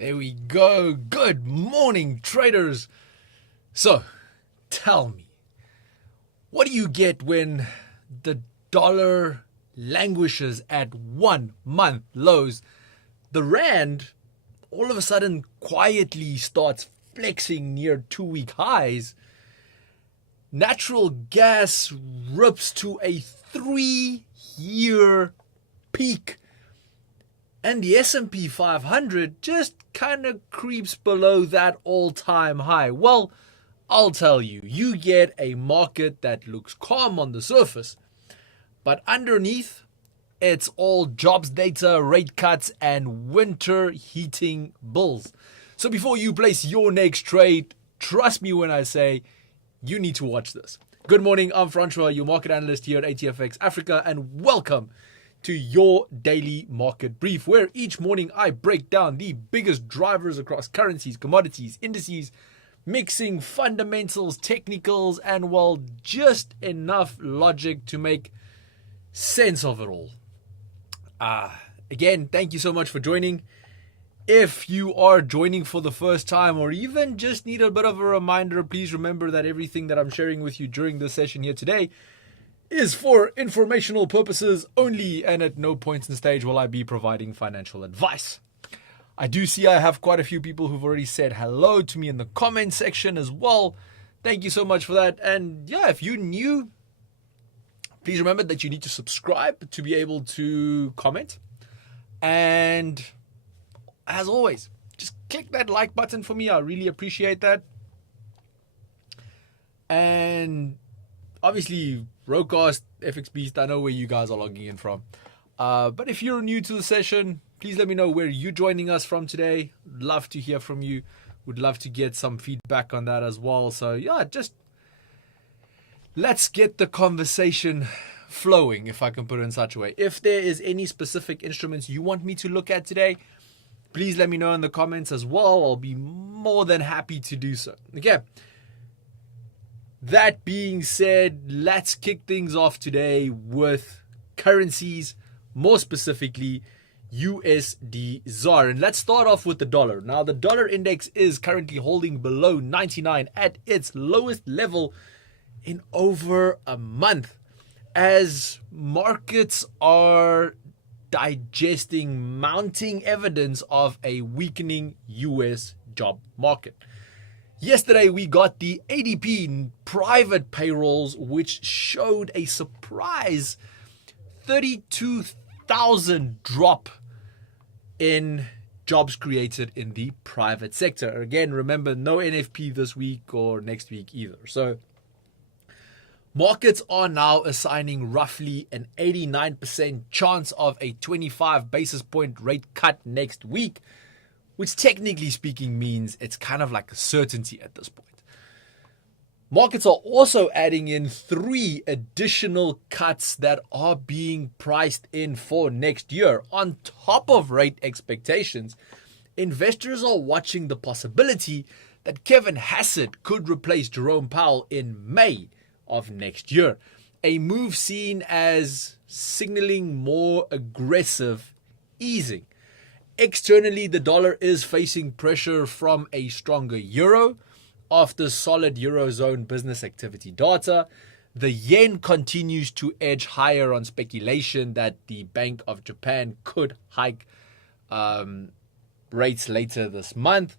There we go. Good morning, traders. So, tell me, what do you get when the dollar languishes at 1 month lows? The rand all of a sudden quietly starts flexing near 2-week highs. Natural gas rips to a 3-year peak. And the S&P 500 just kind of creeps below that all-time high. Well, I'll tell you, you get a market that looks calm on the surface, but underneath, it's all jobs data, rate cuts, and winter heating bills. So before you place your next trade, trust me when I say you need to watch this. Good morning, I'm Francois, your market analyst here at ATFX Africa, and welcome to your daily market brief, where each morning I break down the biggest drivers across currencies, commodities, indices, mixing fundamentals, technicals, and well, just enough logic to make sense of it all. Again, thank you so much for joining. If you are joining for the first time or even just need a bit of a reminder, please remember that everything that I'm sharing with you during this session here today is for informational purposes only, and at no point in stage will I be providing financial advice. I do see I have quite a few people who've already said hello to me in the comment section as well. Thank you so much for that. And yeah, if you're new, please remember that you need to subscribe to be able to comment. And as always, just click that like button for me. I really appreciate that. And obviously, Rocast, FX Beast, I know where you guys are logging in from. But if you're new to the session, please let me know where you're joining us from today. Love to hear from you. Would love to get some feedback on that as well. So yeah, just let's get the conversation flowing, if I can put it in such a way. If there is any specific instruments you want me to look at today, please let me know in the comments as well. I'll be more than happy to do so. Okay. That being said, let's kick things off today with currencies, more specifically USD ZAR. And let's start off with the dollar. Now, the dollar index is currently holding below 99 at its lowest level in over a month, as markets are digesting mounting evidence of a weakening US job market. Yesterday, we got the ADP private payrolls, which showed a surprise 32,000 drop in jobs created in the private sector. Again, remember, no NFP this week or next week either. So markets are now assigning roughly an 89% chance of a 25 basis point rate cut next week, which technically speaking means it's kind of like a certainty at this point. Markets are also adding in 3 additional cuts that are being priced in for next year. On top of rate expectations, investors are watching the possibility that Kevin Hassett could replace Jerome Powell in May of next year, a move seen as signaling more aggressive easing. Externally, the dollar is facing pressure from a stronger euro after solid Eurozone business activity data. The yen continues to edge higher on speculation that the Bank of Japan could hike rates later this month.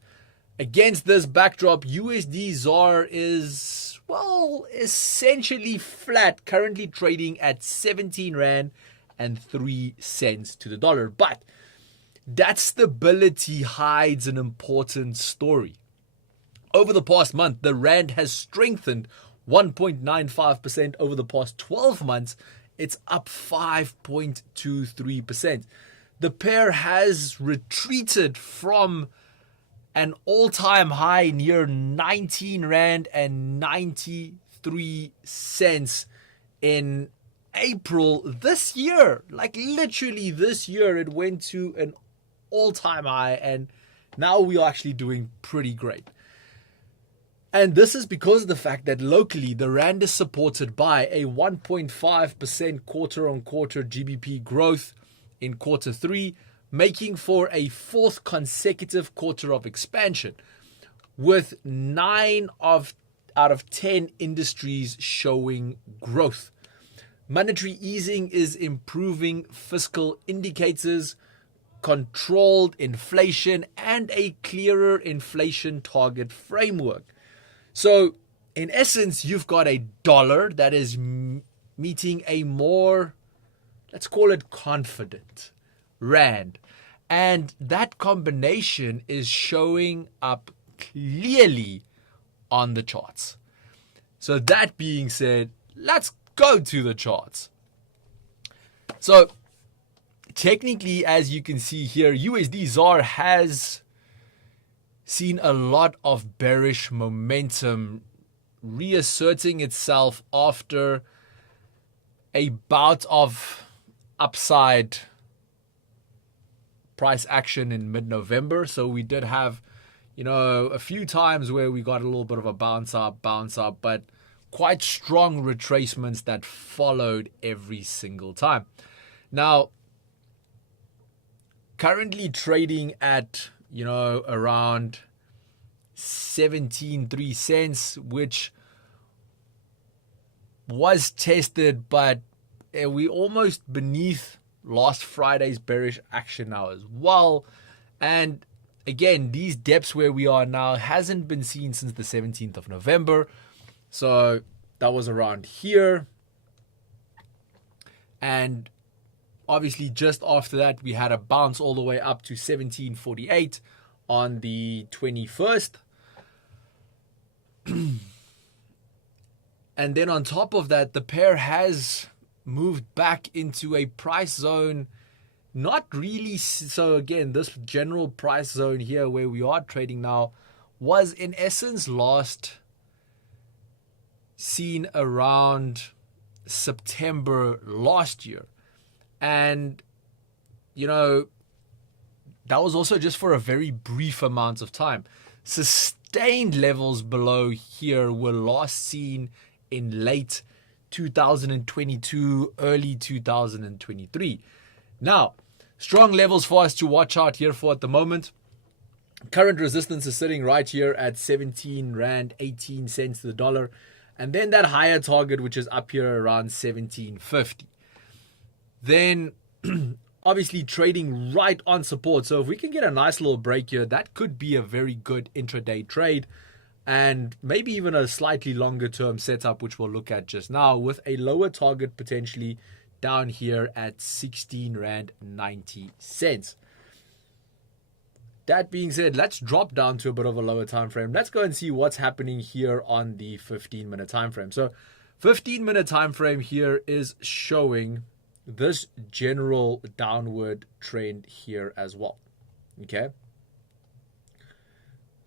Against this backdrop, USD ZAR is, well, essentially flat, currently trading at 17 Rand and 3 cents to the dollar. But that stability hides an important story. Over the past month, the Rand has strengthened 1.95%. Over the past 12 months, it's up 5.23%. The pair has retreated from an all-time high near 19 Rand and 93 cents in April this year. Like literally this year, it went to an all-time high, and now we are actually doing pretty great. And this is because of the fact that locally the Rand is supported by a 1.5% quarter-on-quarter GBP growth in quarter 3, making for a fourth consecutive quarter of expansion, with 9 out of 10 industries showing growth. Monetary easing is improving fiscal indicators, controlled inflation, and a clearer inflation target framework. So, in essence, you've got a dollar that is meeting a more, let's call it, confident rand. And that combination is showing up clearly on the charts. So that being said, let's go to the charts. So technically, as you can see here, USD ZAR has seen a lot of bearish momentum reasserting itself after a bout of upside price action in mid-November. So we did have, a few times where we got a little bit of a bounce up, but quite strong retracements that followed every single time. Now, currently trading at, around 17.3 cents, which was tested, but we almost beneath last Friday's bearish action now as well. And again, these depths where we are now hasn't been seen since the 17th of November. So that was around here. And obviously just after that, we had a bounce all the way up to 17.48 on the 21st. And then on top of that, the pair has moved back into a price zone. Not really. So again, this general price zone here where we are trading now was in essence last seen around September last year. And, that was also just for a very brief amount of time. Sustained levels below here were last seen in late 2022, early 2023. Now, strong levels for us to watch out here for at the moment. Current resistance is sitting right here at 17 Rand 18 cents to the dollar. And then that higher target, which is up here around 17.50. Then obviously trading right on support. So if we can get a nice little break here, that could be a very good intraday trade. And maybe even a slightly longer term setup, which we'll look at just now, with a lower target potentially down here at 16 Rand 90 cents. That being said, let's drop down to a bit of a lower time frame. Let's go and see what's happening here on the 15-minute time frame. So 15-minute time frame here is showing this general downward trend here as well. Okay.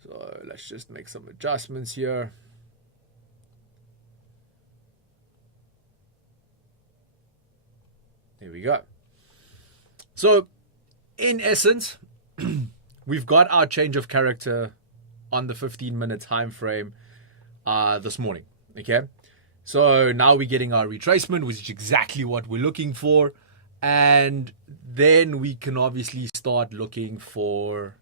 So let's just make some adjustments here. There we go. So in essence, we've got our change of character on the 15-minute time frame this morning. Okay. So now we're getting our retracement, which is exactly what we're looking for. And then we can obviously start looking for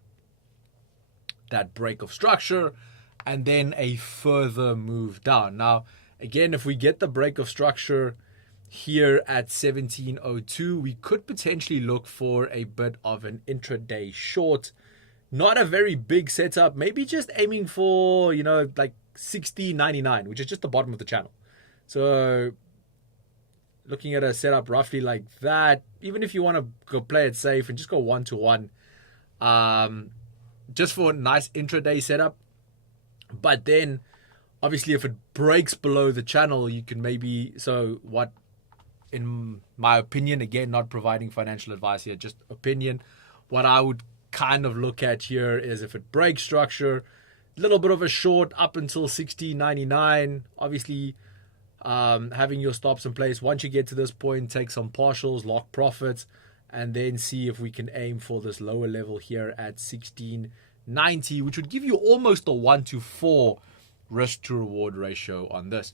that break of structure and then a further move down. Now, again, if we get the break of structure here at 17.02, we could potentially look for a bit of an intraday short. Not a very big setup, maybe just aiming for, like 60.99, which is just the bottom of the channel. So looking at a setup roughly like that, even if you want to go play it safe and just go 1-to-1, just for a nice intraday setup. But then obviously if it breaks below the channel, you can maybe, so what, in my opinion, again, not providing financial advice here, just opinion, what I would kind of look at here is if it breaks structure, a little bit of a short up until 16.99, obviously having your stops in place. Once you get to this point, take some partials, lock profits, and then see if we can aim for this lower level here at 16.90, which would give you almost a 1-to-4 risk to reward ratio on this.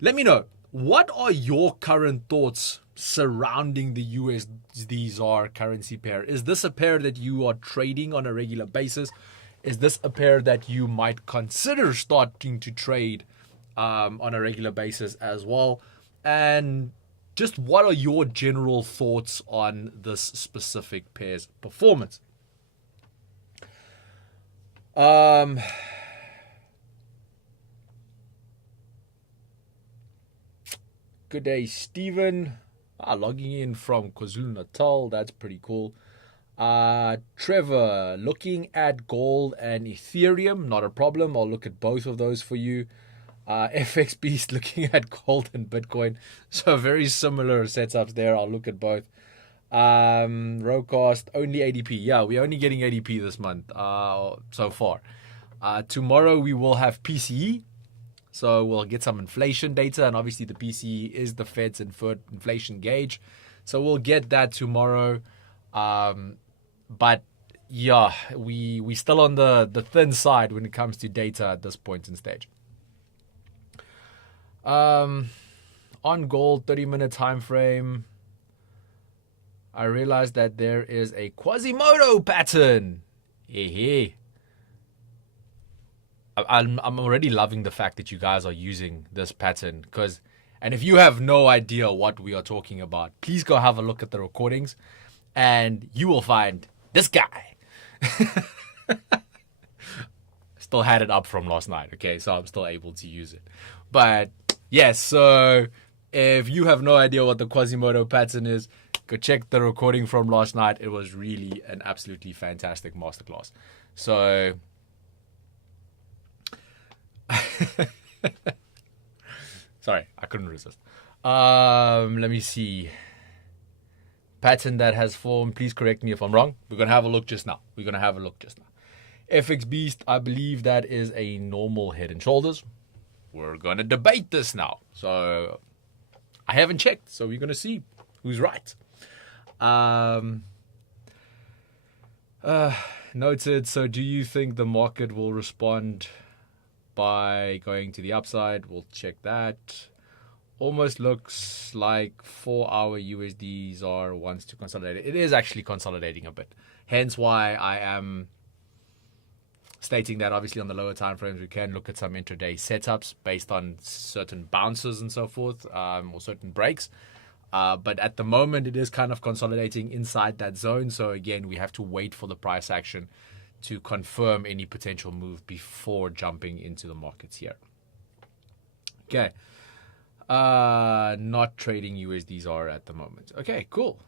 Let me know, what are your current thoughts surrounding the USD ZAR currency pair? Is this a pair that you are trading on a regular basis? Is this a pair that you might consider starting to trade on a regular basis as well? And just what are your general thoughts on this specific pair's performance? Good day, Stephen. Logging in from KwaZulu-Natal. That's pretty cool. Trevor, looking at gold and Ethereum. Not a problem. I'll look at both of those for you. FX Beast looking at gold and Bitcoin. So very similar setups there. I'll look at both. Rowcast, only ADP. Yeah, we're only getting ADP this month so far. Tomorrow we will have PCE. So we'll get some inflation data. And obviously the PCE is the Fed's inferred inflation gauge. So we'll get that tomorrow. But yeah, we still on the thin side when it comes to data at this point in stage. On gold, 30-minute time frame, I realized that there is a Quasimodo pattern. I'm already loving the fact that you guys are using this pattern, and if you have no idea what we are talking about, please go have a look at the recordings and you will find this guy. Still had it up from last night, okay, so I'm still able to use it. But yes, so if you have no idea what the Quasimodo pattern is, go check the recording from last night. It was really an absolutely fantastic masterclass. So sorry, I couldn't resist. Let me see. Pattern that has formed. Please correct me if I'm wrong. We're going to have a look just now. FX Beast, I believe that is a normal head and shoulders. We're going to debate this now. So I haven't checked. So we're going to see who's right. Noted. So do you think the market will respond by going to the upside? We'll check that. Almost looks like 4-hour USD ZAR wants to consolidate. It is actually consolidating a bit. Hence why I am stating that obviously on the lower time frames we can look at some intraday setups based on certain bounces and so forth, or certain breaks. But at the moment it is kind of consolidating inside that zone. So again, we have to wait for the price action to confirm any potential move before jumping into the markets here. Okay. Not trading USD ZAR at the moment. Okay, cool.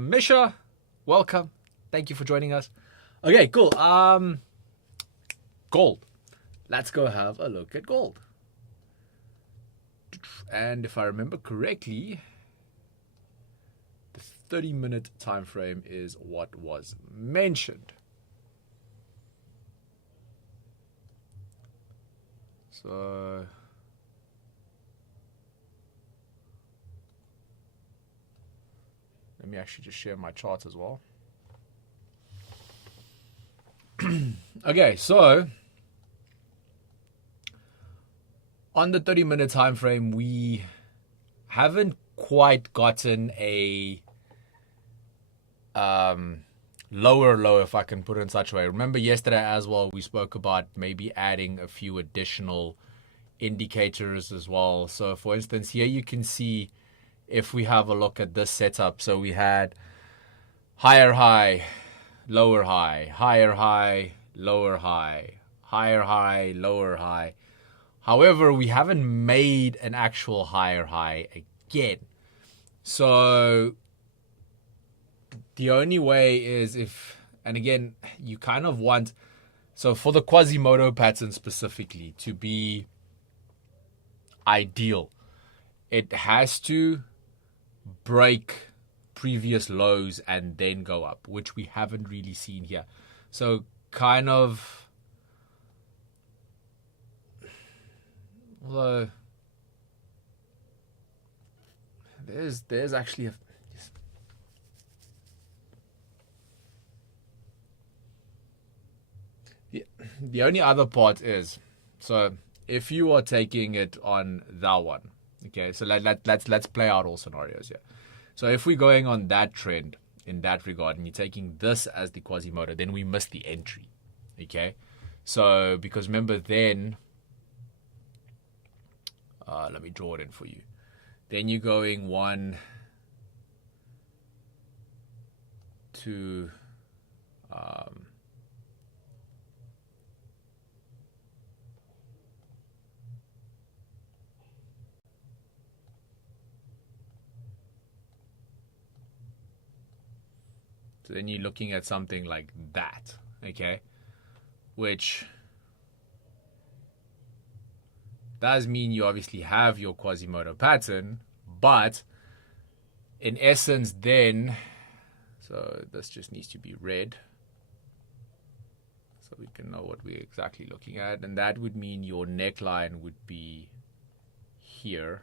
Misha, welcome. Thank you for joining us. Okay, cool. Gold. Let's go have a look at gold. And if I remember correctly, the 30-minute time frame is what was mentioned. So let me actually just share my charts as well. Okay, so on the 30-minute time frame, we haven't quite gotten a lower, if I can put it in such a way. Remember yesterday as well, we spoke about maybe adding a few additional indicators as well. So for instance, here you can see if we have a look at this setup. So we had higher high, lower high, higher high, lower high, higher high, lower high. However, we haven't made an actual higher high again. So the only way is if, and again, you kind of want, so for the Quasimodo pattern specifically to be ideal, it has to break previous lows and then go up, which we haven't really seen here. So kind of, although there's actually a, the only other part is, so if you are taking it on that one, Okay, so let's play out all scenarios here. So if we're going on that trend in that regard, and you're taking this as the Quasimodo, then we miss the entry. Okay, so because remember then, let me draw it in for you. Then you're going 1, 2. So then you're looking at something like that, okay? Which does mean you obviously have your Quasimodo pattern, but in essence then, so this just needs to be red so we can know what we're exactly looking at, and that would mean your neckline would be here,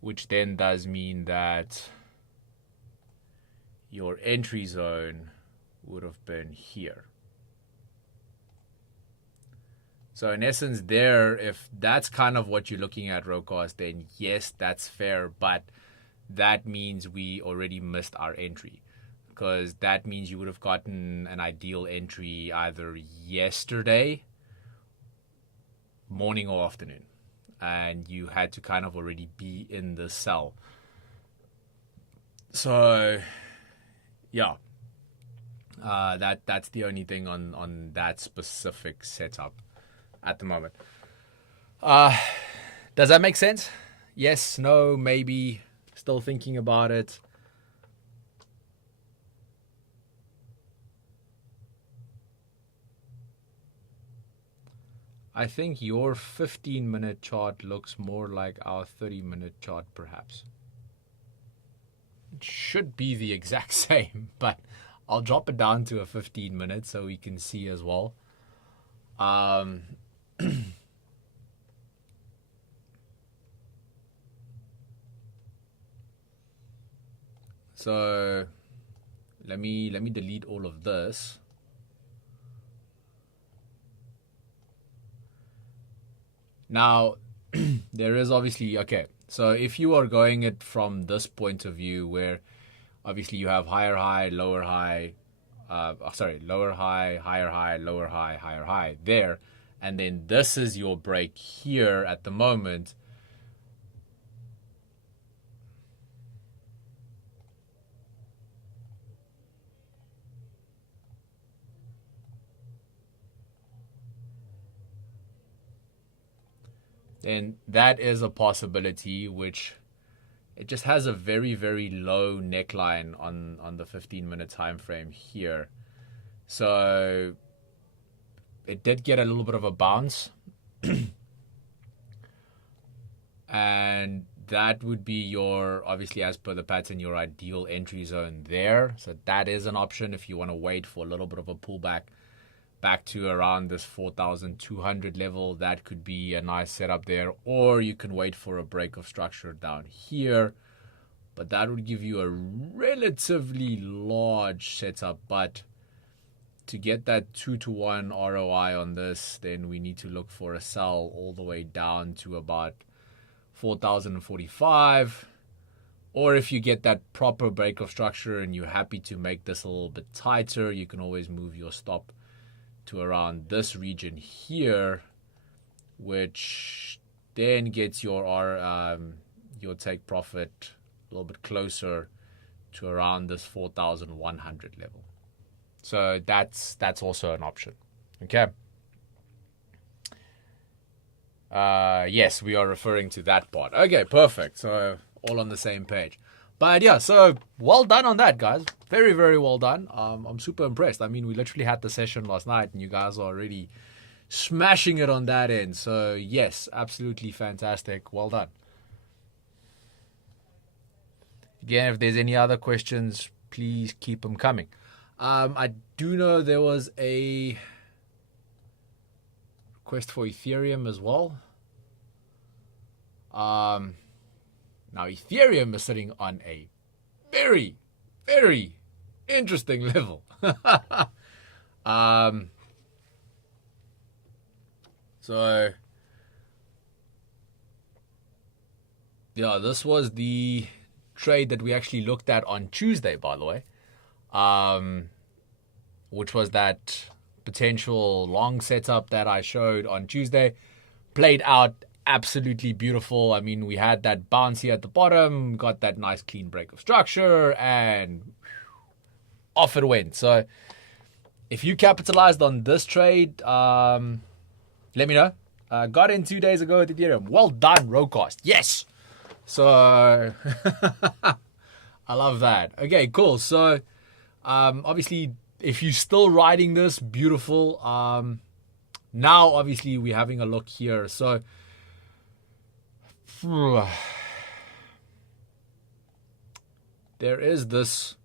which then does mean that your entry zone would have been here. So in essence there, if that's kind of what you're looking at, Rocos, then yes, that's fair, but that means we already missed our entry, because that means you would have gotten an ideal entry either yesterday, morning or afternoon, and you had to kind of already be in the sell. So yeah, that's the only thing on that specific setup at the moment. Does that make sense? Yes, no, maybe, still thinking about it. I think your 15-minute chart looks more like our 30-minute chart, perhaps. It should be the exact same, but I'll drop it down to a 15-minute so we can see as well. So let me delete all of this. Now, there is obviously, okay, so if you are going it from this point of view where obviously you have higher high, lower high, lower high, higher high, lower high, higher high there, and then this is your break here at the moment, then that is a possibility, which it just has a very, very low neckline on the 15-minute time frame here. So it did get a little bit of a bounce. And that would be your, obviously as per the pattern, your ideal entry zone there. So that is an option if you want to wait for a little bit of a pullback back to around this 4,200 level. That could be a nice setup there. Or you can wait for a break of structure down here. But that would give you a relatively large setup. But to get that 2-to-1 ROI on this, then we need to look for a sell all the way down to about 4,045. Or if you get that proper break of structure and you're happy to make this a little bit tighter, you can always move your stop to around this region here, which then gets your take profit a little bit closer to around this 4,100 level. So that's also an option. Okay. Yes, we are referring to that part. Okay, perfect. So all on the same page. But yeah, so well done on that, guys. Very, very well done. I'm super impressed. I mean, we literally had the session last night and you guys are already smashing it on that end. So yes, absolutely fantastic. Well done. Again, if there's any other questions, please keep them coming. I do know there was a request for Ethereum as well. Now Ethereum is sitting on a very, very interesting level. So So, yeah, this was the trade that we actually looked at on Tuesday, by the way, which was that potential long setup that I showed on Tuesday. Played out absolutely beautiful. I mean, we had that bounce here at the bottom, got that nice clean break of structure, and off it went. So if you capitalized on this trade, let me know. Got in 2 days ago at Ethereum. Well done, Rocast. Yes. So I love that. Okay, cool. So obviously, if you're still riding this, beautiful. Now, obviously, we're having a look here. So there is this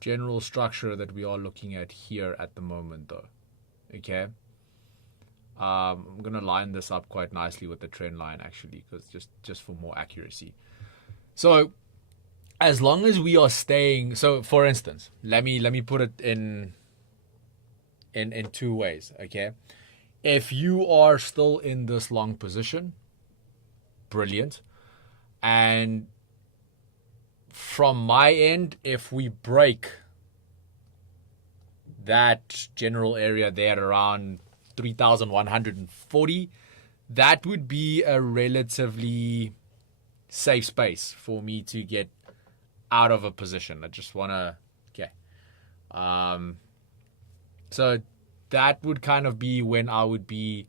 general structure that we are looking at here at the moment, though. Okay. I'm going to line this up quite nicely with the trend line, actually, because just for more accuracy. So as long as we are staying, so for instance, let me put it in 2 ways, okay? If you are still in this long position, brilliant. And from my end, if we break that general area there around 3,140, that would be a relatively safe space for me to get out of a position. I just want to, okay. So that would kind of be when I would be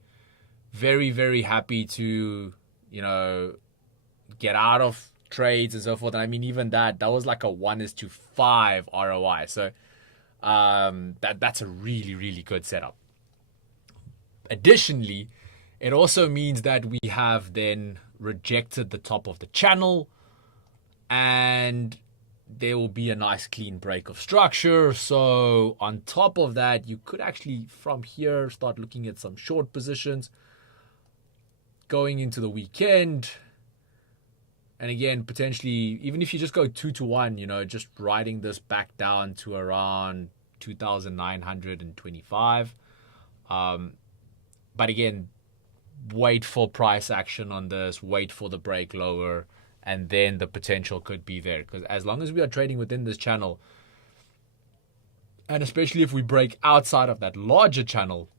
very, very happy to, get out of trades and so forth. And I mean, even that was like a 1:5 ROI. So that's a really, really good setup. Additionally, it also means that we have then rejected the top of the channel, and there will be a nice clean break of structure. So on top of that, you could actually from here start looking at some short positions going into the weekend. And again, potentially, even if you just go 2-to-1, just riding this back down to around 2,925. But again, wait for price action on this, wait for the break lower, and then the potential could be there. Because as long as we are trading within this channel, and especially if we break outside of that larger channel,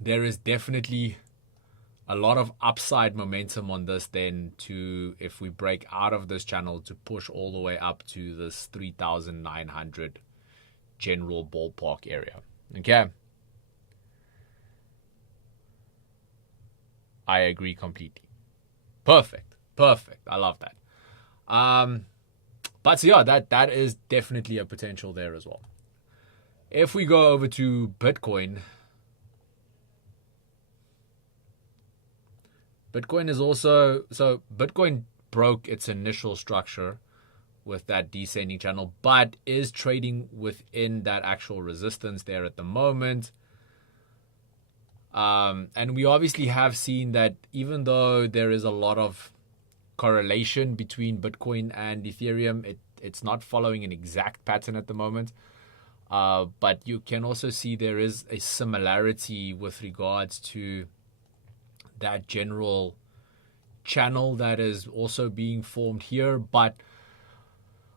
there is definitely a lot of upside momentum on this then to, if we break out of this channel, to push all the way up to this 3,900 general ballpark area. Okay. I agree completely. Perfect. I love that. But so yeah, that is definitely a potential there as well. If we go over to Bitcoin is also, so Bitcoin broke its initial structure with that descending channel, but is trading within that actual resistance there at the moment. And we obviously have seen that even though there is a lot of correlation between Bitcoin and Ethereum, it's not following an exact pattern at the moment. But you can also see there is a similarity with regards to that general channel that is also being formed here. But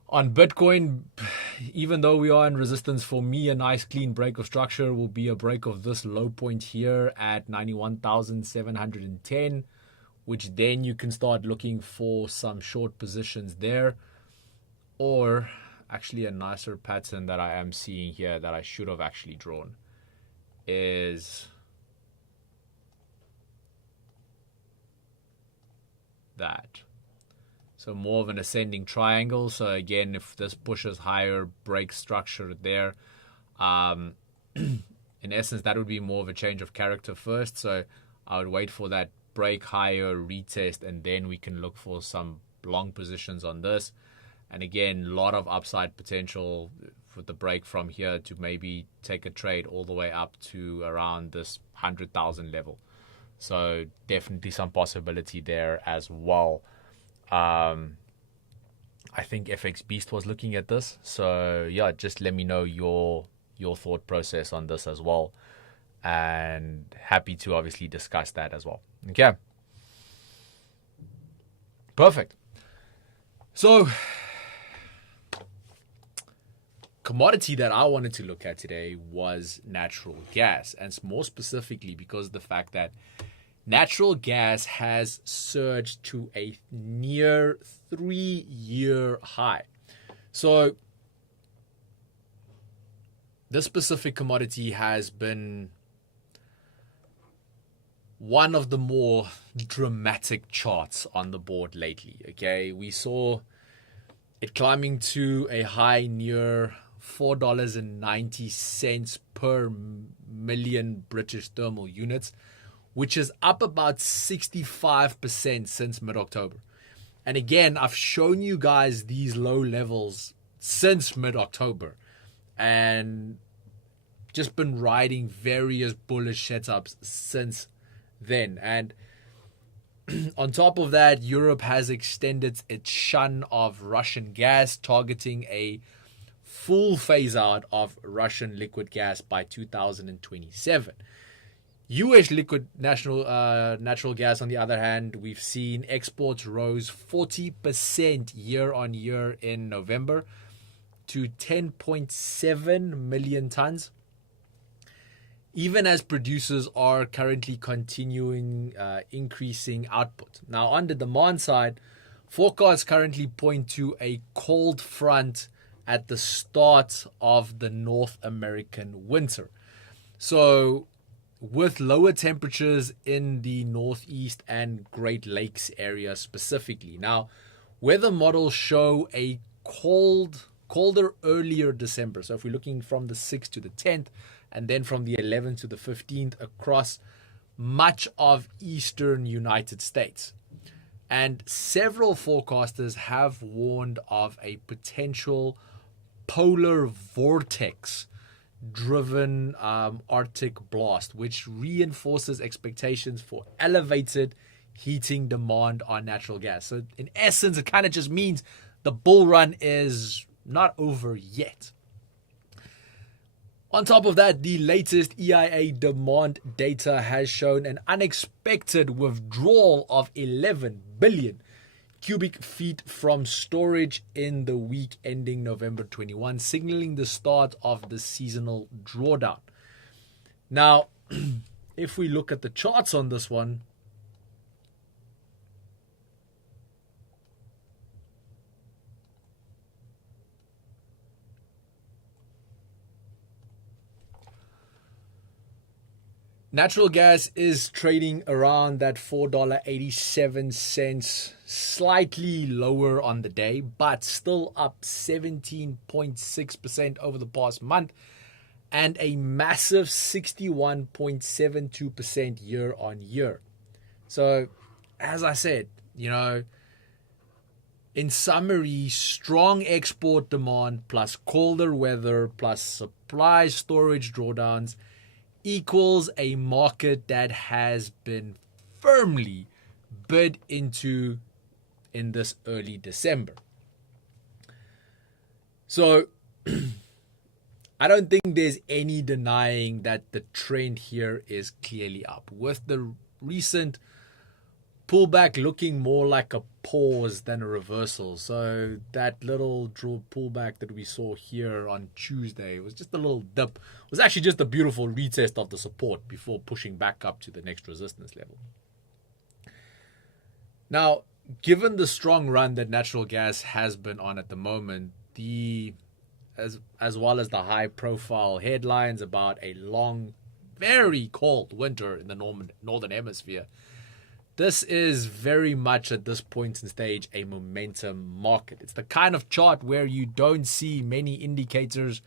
on Bitcoin, even though we are in resistance, for me, a nice clean break of structure will be a break of this low point here at 91,710, which then you can start looking for some short positions there. Or actually a nicer pattern that I am seeing here that I should have actually drawn is that. So more of an ascending triangle. So again, if this pushes higher, break structure there. In essence, that would be more of a change of character first. So I would wait for that break higher, retest, and then we can look for some long positions on this. And again, a lot of upside potential for the break from here to maybe take a trade all the way up to around this 100,000 level. So definitely some possibility there as well. I think FX Beast was looking at this. So yeah, just let me know your thought process on this as well. And happy to obviously discuss that as well. Okay. Perfect. So commodity that I wanted to look at today was natural gas, and more specifically because of the fact that natural gas has surged to a near 3-year high. So this specific commodity has been one of the more dramatic charts on the board lately. Okay, we saw it climbing to a high near $4.90 per million British thermal units, which is up about 65% since mid-October. And again, I've shown you guys these low levels since mid-October and just been riding various bullish setups since then. And on top of that, Europe has extended its shun of Russian gas, targeting a full phase out of Russian liquid gas by 2027. US liquid natural gas, on the other hand, we've seen exports rose 40% year on year in November to 10.7 million tons, even as producers are currently continuing increasing output. Now, on the demand side, forecasts currently point to a cold front at the start of the North American winter. So, with lower temperatures in the Northeast and Great Lakes area specifically. Now, weather models show a colder earlier December. So if we're looking from the 6th to the 10th, and then from the 11th to the 15th across much of eastern United States. And several forecasters have warned of a potential polar vortex driven Arctic blast, which reinforces expectations for elevated heating demand on natural gas. So in essence, it kind of just means the bull run is not over yet. On top of that, the latest EIA demand data has shown an unexpected withdrawal of 11 billion cubic feet from storage in the week ending November 21, signaling the start of the seasonal drawdown. Now, if we look at the charts on this one, natural gas is trading around that $4.87, slightly lower on the day, but still up 17.6% over the past month and a massive 61.72% year on year. So, as I said, in summary, strong export demand plus colder weather plus supply storage drawdowns equals a market that has been firmly bid into in this early December. So I don't think there's any denying that the trend here is clearly up, with the recent pullback looking more like a pause than a reversal. So that little draw pullback that we saw here on Tuesday was just a little dip. It was actually just a beautiful retest of the support before pushing back up to the next resistance level. Now, given the strong run that natural gas has been on at the moment, as well as the high profile headlines about a long, very cold winter in the northern hemisphere, this is very much at this point in stage a momentum market. It's the kind of chart where you don't see many indicators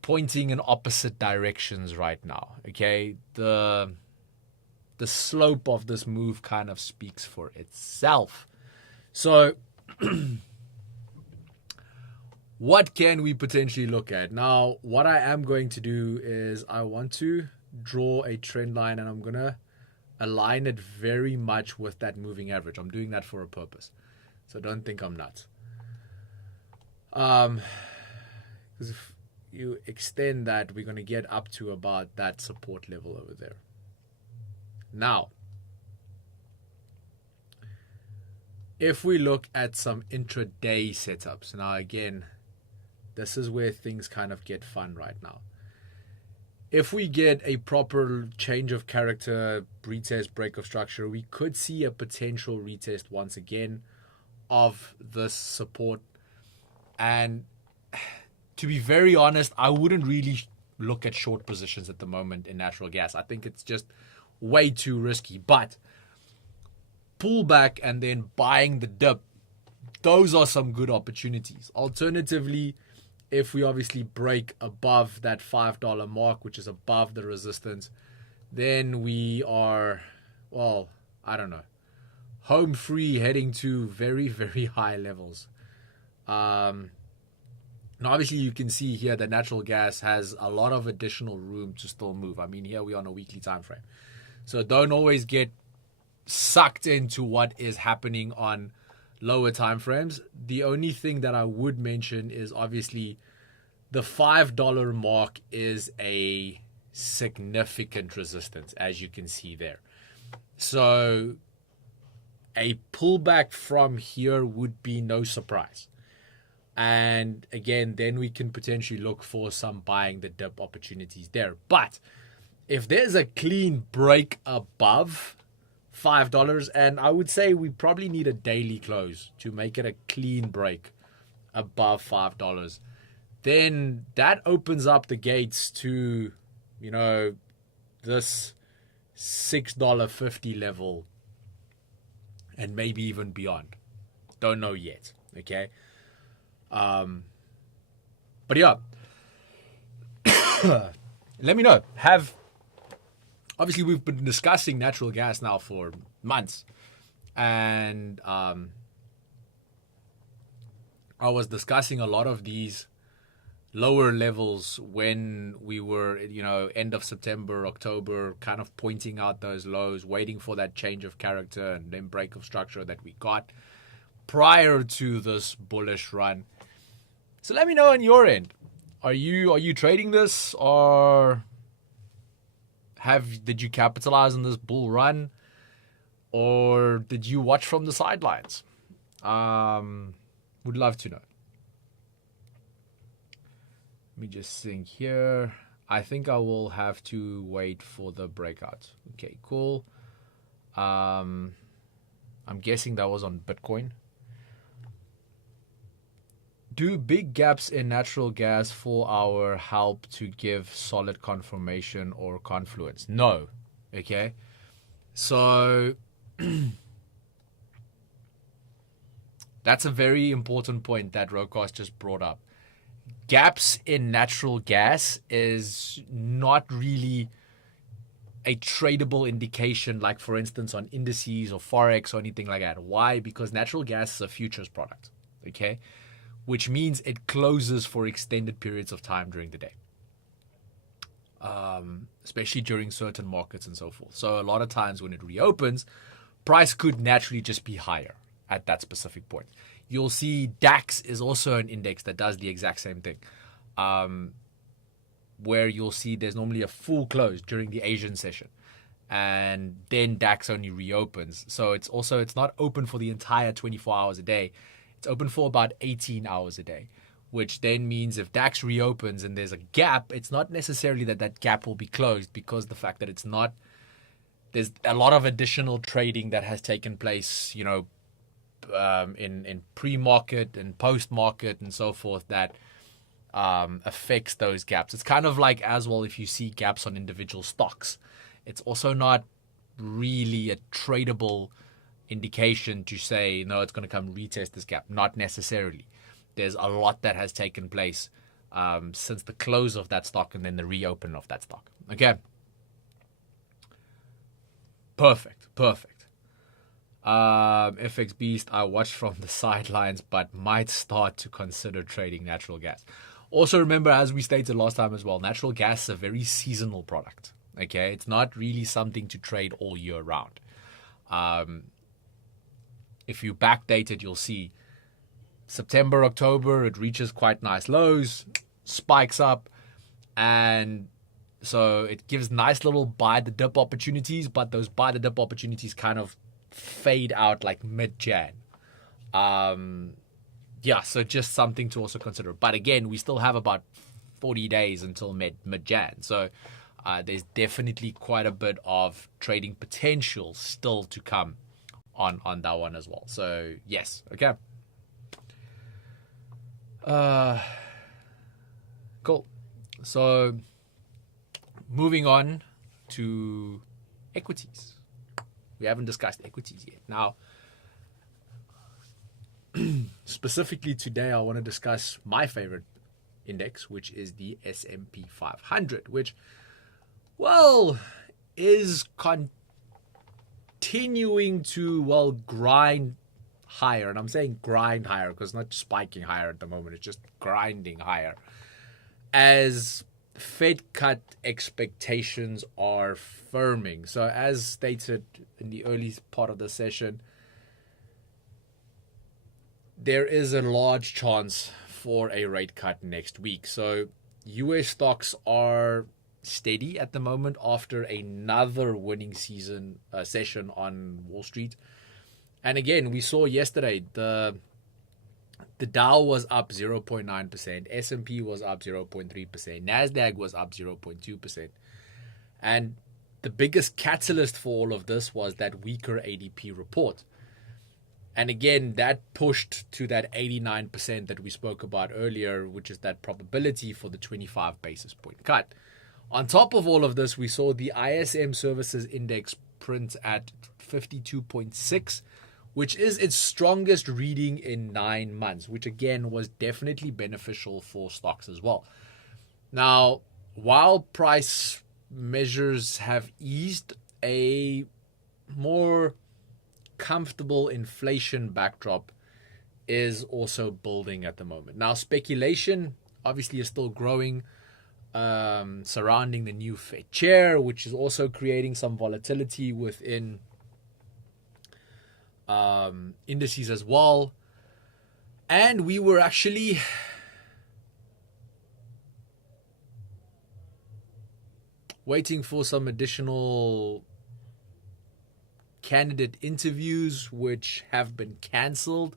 pointing in opposite directions right now. Okay, the slope of this move kind of speaks for itself. So what can we potentially look at? Now, what I am going to do is I want to draw a trend line, and I'm going to align it very much with that moving average. I'm doing that for a purpose. So don't think I'm nuts. Because if you extend that, we're going to get up to about that support level over there. Now, if we look at some intraday setups, now again, this is where things kind of get fun right now. If we get a proper change of character, retest, break of structure, we could see a potential retest once again of this support. And to be very honest, I wouldn't really look at short positions at the moment in natural gas. I think it's just way too risky. But pullback and then buying the dip, those are some good opportunities. Alternatively, if we obviously break above that $5 mark, which is above the resistance, then we are, well, I don't know, home free, heading to very, very high levels. Now, obviously, you can see here that natural gas has a lot of additional room to still move. I mean, here we are on a weekly time frame. So don't always get sucked into what is happening on lower time frames. The only thing that I would mention is obviously the $5 mark is a significant resistance, as you can see there. So a pullback from here would be no surprise. And again, then we can potentially look for some buying the dip opportunities there. But if there's a clean break above $5, and I would say we probably need a daily close to make it a clean break above $5, then that opens up the gates to, you know, this $6.50 level and maybe even beyond. Don't know yet, okay? But yeah, let me know. Obviously, we've been discussing natural gas now for months, and I was discussing a lot of these lower levels when we were, you know, end of September, October, kind of pointing out those lows, waiting for that change of character and then break of structure that we got prior to this bullish run. So let me know on your end. Are you trading this, or did you capitalize on this bull run, or did you watch from the sidelines? Would love to know. Let me just think here. I think I will have to wait for the breakout. Okay, cool. I'm guessing that was on Bitcoin. Do big gaps in natural gas 4 hour help to give solid confirmation or confluence? No. Okay. So that's a very important point that Rokos just brought up. Gaps in natural gas is not really a tradable indication, like for instance on indices or Forex or anything like that. Why? Because natural gas is a futures product. Okay. Which means it closes for extended periods of time during the day, especially during certain markets and so forth. So a lot of times when it reopens, price could naturally just be higher at that specific point. You'll see DAX is also an index that does the exact same thing, where you'll see there's normally a full close during the Asian session, and then DAX only reopens. So it's not open for the entire 24 hours a day. It's open for about 18 hours a day, which then means if DAX reopens and there's a gap, it's not necessarily that gap will be closed, because the fact that it's not, there's a lot of additional trading that has taken place, you know, in pre-market and post-market and so forth that affects those gaps. It's kind of like as well if you see gaps on individual stocks. It's also not really a tradable indication to say, no, it's going to come retest this gap. Not necessarily. There's a lot that has taken place since the close of that stock and then the reopen of that stock. Okay. Perfect. FX Beast, I watched from the sidelines, but might start to consider trading natural gas. Also remember, as we stated last time as well, natural gas is a very seasonal product. Okay. It's not really something to trade all year round. if you backdate it, you'll see September, October, it reaches quite nice lows, spikes up, and so it gives nice little buy the dip opportunities, but those buy the dip opportunities kind of fade out like mid-Jan. So just something to also consider. But again, we still have about 40 days until mid-Jan. So there's definitely quite a bit of trading potential still to come on that one as well. So yes, okay. Cool. So moving on to equities. We haven't discussed equities yet. Now, specifically today, I want to discuss my favorite index, which is the S&P 500, which, well, is continuing to, grind higher. And I'm saying grind higher because it's not spiking higher at the moment. It's just grinding higher as Fed cut expectations are firming. So as stated in the early part of the session, there is a large chance for a rate cut next week. So US stocks are steady at the moment after another winning session on Wall Street. And again, we saw yesterday the Dow was up 0.9%, S&P was up 0.3%, Nasdaq was up 0.2%. And the biggest catalyst for all of this was that weaker ADP report. And again, that pushed to that 89% that we spoke about earlier, which is that probability for the 25 basis point cut. On top of all of this, we saw the ISM Services Index print at 52.6, which is its strongest reading in 9 months, which again was definitely beneficial for stocks as well. Now, while price measures have eased, a more comfortable inflation backdrop is also building at the moment. Now, speculation obviously is still growing surrounding the new Fed chair, which is also creating some volatility within indices as well. And we were actually waiting for some additional candidate interviews, which have been cancelled.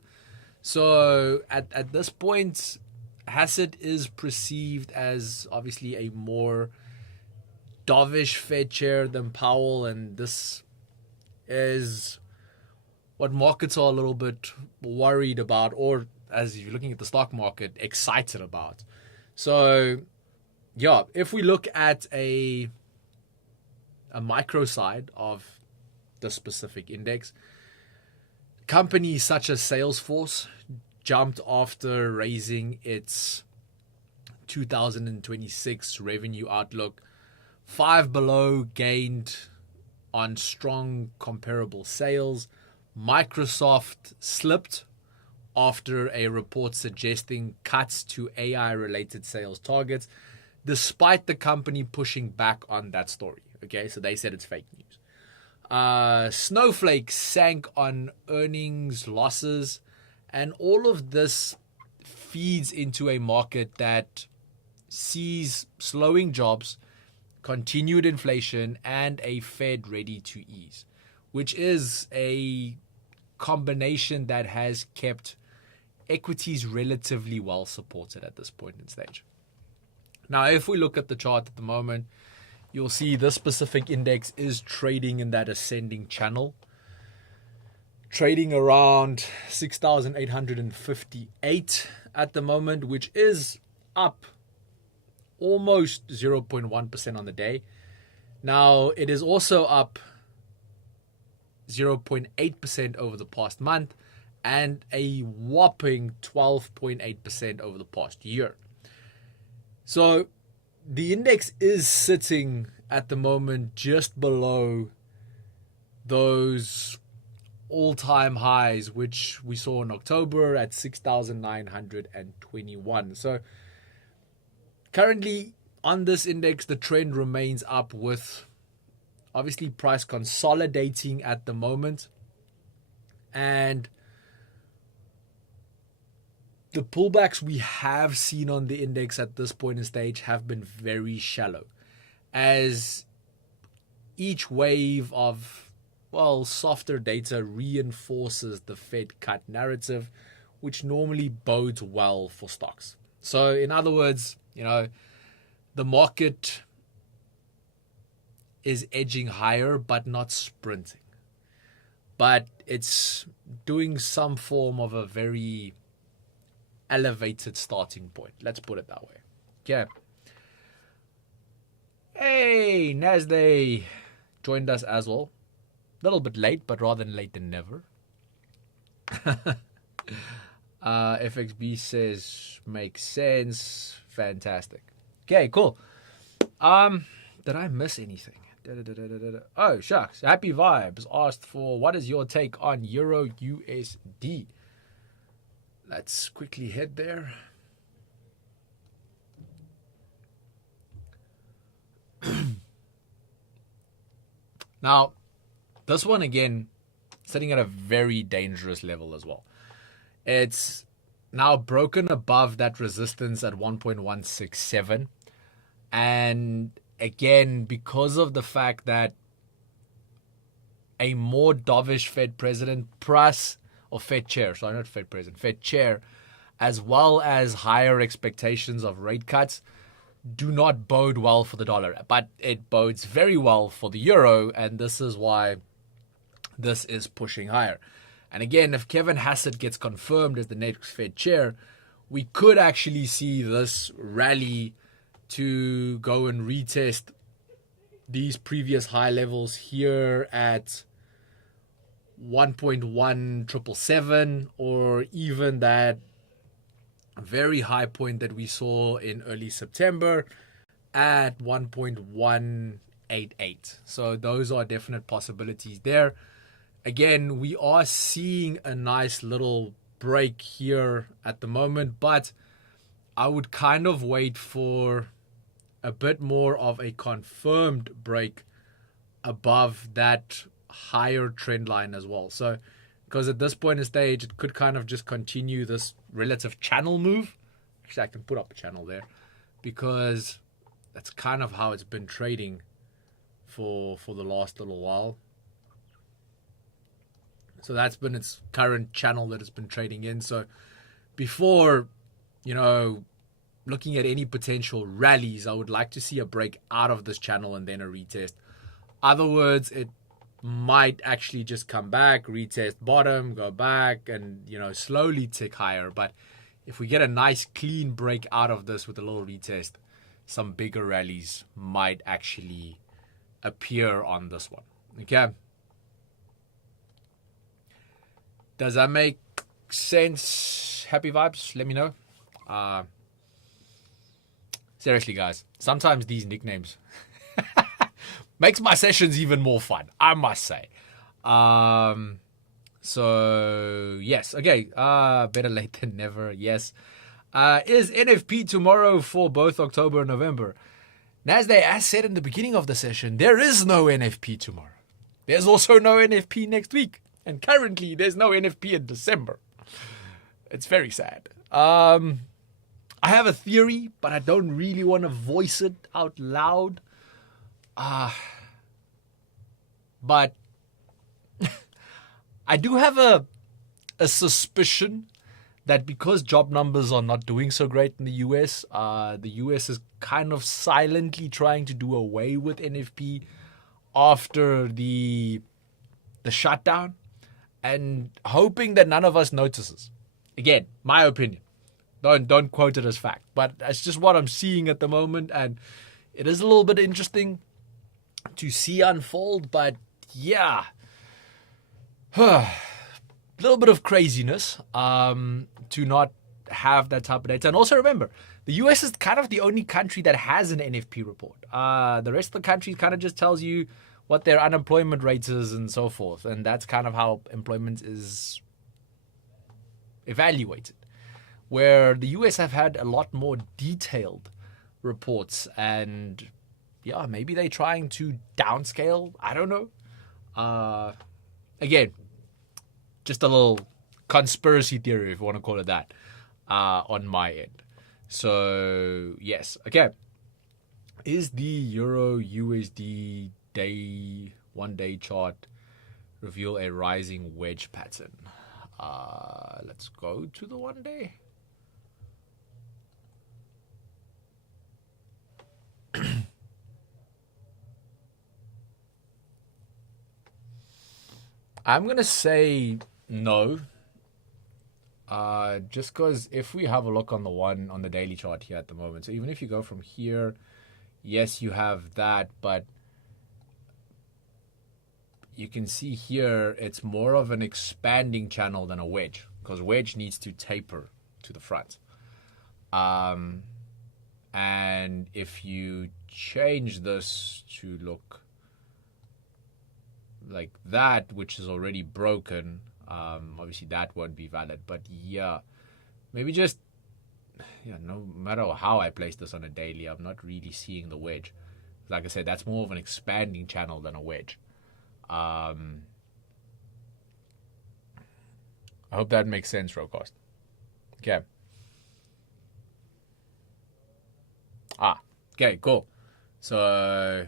So at this point, Hassett is perceived as obviously a more dovish Fed chair than Powell, and this is what markets are a little bit worried about, or as you're looking at the stock market, excited about. So yeah, if we look at a micro side of the specific index, companies such as Salesforce jumped after raising its 2026 revenue outlook. Five Below gained on strong comparable sales. Microsoft slipped after a report suggesting cuts to AI-related sales targets, despite the company pushing back on that story. Okay, so they said it's fake news. Snowflake sank on earnings losses, and all of this feeds into a market that sees slowing jobs, continued inflation, and a Fed ready to ease, which is a combination that has kept equities relatively well supported at this point in stage. Now, if we look at the chart at the moment, you'll see this specific index is trading in that ascending channel, trading around 6,858 at the moment, which is up almost 0.1% on the day. Now, it is also up 0.8% over the past month and a whopping 12.8% over the past year. So the index is sitting at the moment just below those all-time highs, which we saw in October at 6,921. So currently on this index, the trend remains up, with obviously price consolidating at the moment. And the pullbacks we have seen on the index at this point in stage have been very shallow, as each wave of, well, softer data reinforces the Fed cut narrative, which normally bodes well for stocks. So in other words, the market is edging higher, but not sprinting. But it's doing some form of a very elevated starting point. Let's put it that way. Okay. Hey, Nasdaq joined us as well. A little bit late, but rather late than never. FXB says makes sense. Fantastic. Okay, cool. Did I miss anything? Oh, shucks. Happy Vibes asked for what is your take on Euro USD? Let's quickly head there. Now, this one again, sitting at a very dangerous level as well. It's now broken above that resistance at 1.167. And again, because of the fact that a more dovish Fed president Fed chair, as well as higher expectations of rate cuts, do not bode well for the dollar. But it bodes very well for the euro, and this is why this is pushing higher. And again, if Kevin Hassett gets confirmed as the next Fed chair, we could actually see this rally to go and retest these previous high levels here at 1.1777, or even that very high point that we saw in early September at 1.188. So those are definite possibilities there. Again, we are seeing a nice little break here at the moment, but I would kind of wait for a bit more of a confirmed break above that higher trend line as well. So, because at this point in stage, it could kind of just continue this relative channel move. Actually, I can put up a channel there because that's kind of how it's been trading for the last little while. So that's been its current channel that it's been trading in. So before, looking at any potential rallies, I would like to see a break out of this channel and then a retest. Other words, it might actually just come back, retest bottom, go back, and slowly tick higher. But if we get a nice clean break out of this with a little retest, some bigger rallies might actually appear on this one. Okay. Does that make sense? Happy Vibes? Let me know. Seriously, guys, sometimes these nicknames makes my sessions even more fun, I must say. So, yes. Okay. Better late than never. Yes. Is NFP tomorrow for both October and November? Nasdaq, as said in the beginning of the session, there is no NFP tomorrow. There's also no NFP next week. And currently, there's no NFP in December. It's very sad. I have a theory, but I don't really want to voice it out loud. But I do have a suspicion that because job numbers are not doing so great in the US is kind of silently trying to do away with NFP after the shutdown, and hoping that none of us notices. Again, my opinion. Don't quote it as fact, but that's just what I'm seeing at the moment, and it is a little bit interesting to see unfold. But yeah, a little bit of craziness to not have that type of data. And also remember, the US is kind of the only country that has an NFP report. The rest of the country kind of just tells you what their unemployment rate is and so forth. And that's kind of how employment is evaluated. Where the US have had a lot more detailed reports, and yeah, maybe they're trying to downscale. I don't know. Again, just a little conspiracy theory, if you want to call it that. on my end. So yes, okay. Is the Euro USD one day chart reveal a rising wedge pattern? Let's go to the 1 day. I'm going to say no. Just because if we have a look on the daily chart here at the moment, so even if you go from here, yes, you have that, but you can see here it's more of an expanding channel than a wedge, because wedge needs to taper to the front. And if you change this to look like that, which is already broken, obviously that won't be valid. But yeah, maybe just, no matter how I place this on a daily, I'm not really seeing the wedge. Like I said, that's more of an expanding channel than a wedge. I hope that makes sense, Rocost. Okay. Okay, cool. So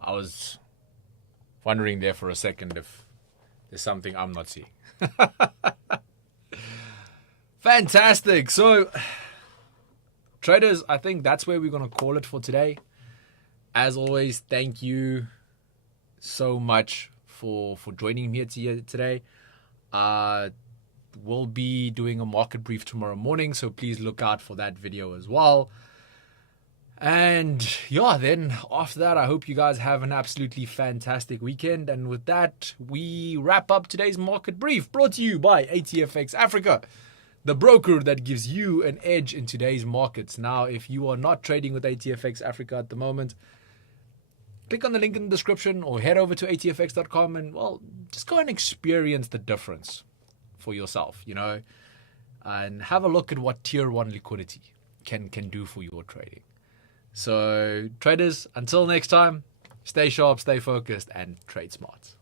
I was wondering there for a second if there's something I'm not seeing. Fantastic. So, traders, I think that's where we're going to call it for today. As always, thank you so much for joining me here today. We'll be doing a market brief tomorrow morning, so please look out for that video as well. And yeah, then after that, I hope you guys have an absolutely fantastic weekend. And with that, we wrap up today's market brief, brought to you by ATFX Africa, the broker that gives you an edge in today's markets. Now, if you are not trading with ATFX Africa at the moment, click on the link in the description or head over to atfx.com and, well, just go and experience the difference for yourself, and have a look at what tier 1 liquidity can do for your trading. So, traders, until next time, stay sharp, stay focused, and trade smart.